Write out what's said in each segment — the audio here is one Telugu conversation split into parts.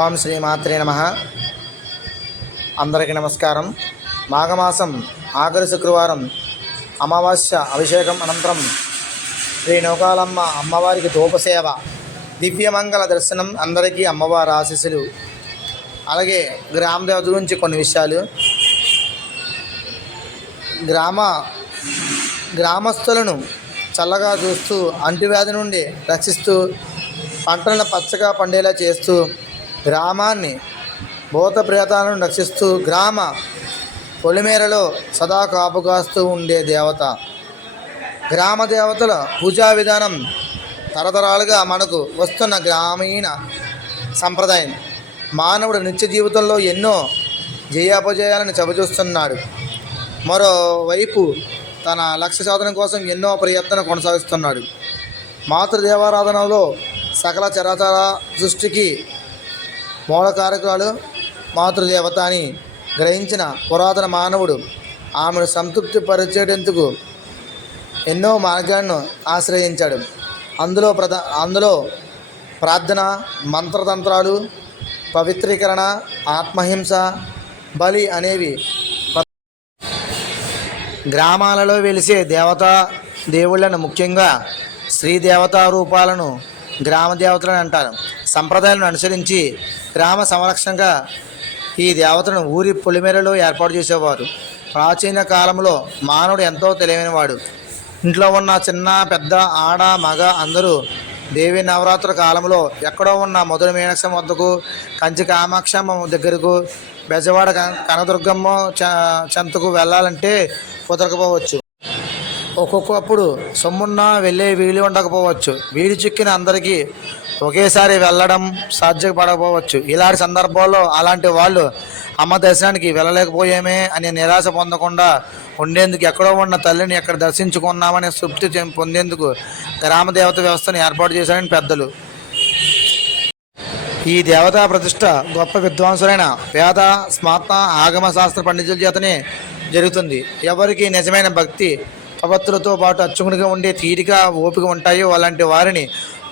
ఓం శ్రీ మాత్రే నమ. అందరికీ నమస్కారం. మాఘమాసం ఆఖరి శుక్రవారం అమావాస్య అభిషేకం అనంతరం శ్రీ నౌకాలమ్మ అమ్మవారికి ధూపసేవ దివ్యమంగళ దర్శనం అందరికీ అమ్మవారి ఆశీస్సులు. అలాగే గ్రామదేవత గురించి కొన్ని విషయాలు. గ్రామ గ్రామస్తులను చల్లగా చూస్తూ అంటువ్యాధి నుండి రక్షిస్తూ పంటలను పచ్చగా పండేలా చేస్తూ గ్రామాన్ని భూత ప్రేతాలను రక్షిస్తూ గ్రామ పొలిమేరలో సదా కాపు కాస్తూ ఉండే దేవత. గ్రామ దేవతల పూజా విధానం తరతరాలుగా మనకు వస్తున్న గ్రామీణ సంప్రదాయం. మానవుడు నిత్య జీవితంలో ఎన్నో జయాపజయాలను చవిచూస్తున్నాడు. మరోవైపు తన లక్ష్య సాధన కోసం ఎన్నో ప్రయత్నం కొనసాగిస్తున్నాడు. మాతృదేవారాధనలో సకల చరాచర సృష్టికి మూల కారకాలు మాతృదేవత అని గ్రహించిన పురాతన మానవుడు. ఆమెను సంతృప్తి పరిచేటందుకు ఎన్నో మార్గాలను ఆశ్రయించాడు. అందులో ప్రధా అందులో ప్రార్థన మంత్రతంత్రాలు పవిత్రీకరణ ఆత్మహింస బలి అనేవి గ్రామాలలో వెలిసే దేవతా దేవుళ్ళను ముఖ్యంగా స్త్రీ దేవతా రూపాలను గ్రామ దేవతలను అంటారు. సంప్రదాయాలను అనుసరించి గ్రామ సంరక్షణగా ఈ దేవతను ఊరి పొలిమేరలో ఏర్పాటు చేసేవారు. ప్రాచీన కాలంలో మానవుడు ఎంతో తెలివైనవాడు. ఇంట్లో ఉన్న చిన్న పెద్ద ఆడ మగ అందరూ దేవి నవరాత్రుల కాలంలో ఎక్కడో ఉన్న మధుర మీనాక్షమ్మ వద్దకు కంచి కామాక్షమ్మ దగ్గరకు బెజవాడ కన- కనదుర్గమ్మ చ- చెంతకు వెళ్ళాలంటే కుదరకపోవచ్చు. ఒక్కొక్కప్పుడు సొమ్మున్నా వెళ్ళే వీలు ఉండకపోవచ్చు. వీలు చిక్కిన అందరికీ ఒకేసారి వెళ్ళడం సాధ్యపడకపోవచ్చు. ఇలాంటి సందర్భాల్లో అలాంటి వాళ్ళు అమ్మ దర్శనానికి వెళ్ళలేకపోయామే అనే నిరాశ పొందకుండా ఉండేందుకు ఎక్కడో ఉన్న తల్లిని ఎక్కడ దర్శించుకున్నామనే తృప్తి పొందేందుకు గ్రామ దేవత వ్యవస్థను ఏర్పాటు చేశారని పెద్దలు. ఈ దేవతా ప్రతిష్ట గొప్ప విద్వాంసులైన వేద స్మాత ఆగమ శాస్త్ర పండితుల చేతనే జరుగుతుంది. ఎవరికి నిజమైన భక్తి పవత్తులతో పాటు అర్చకునిగా ఉండే తీరిక ఓపిక ఉంటాయో అలాంటి వారిని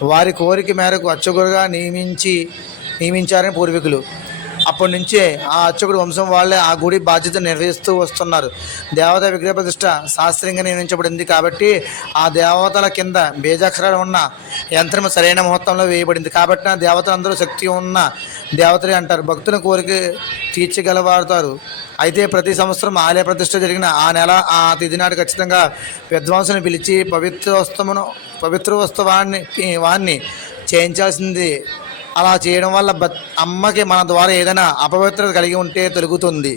వారి కోరిక మేరకు అర్చకులుగా నియమించి నియమించారని పూర్వీకులు. అప్పటి నుంచే ఆ అర్చకుడు వంశం వాళ్ళే ఆ గుడి బాధ్యత నిర్వహిస్తూ వస్తున్నారు. దేవత విగ్రహ ప్రతిష్ట శాస్త్రీయంగా నిర్మించబడింది కాబట్టి ఆ దేవతల కింద బీజాక్షరాలు ఉన్న యంత్రం సరైన ముహూర్తంలో వేయబడింది. కాబట్టి ఆ దేవతలందరూ శక్తి ఉన్న దేవతలే అంటారు. భక్తుల కోరిక తీర్చగలవారుతారు. అయితే ప్రతి సంవత్సరం ఆలయ ప్రతిష్ట జరిగిన ఆ నెల ఆ తిథి నాడు ఖచ్చితంగా విద్వాంసుని పిలిచి పవిత్రోత్సవమును పవిత్రోత్సవాన్ని వాన్ని చేయించాల్సింది అలా చేయడం వల్ల అమ్మకి మన ద్వారా ఏదైనా అపవిత్రత కలిగి ఉంటే తొలుగుతుంది.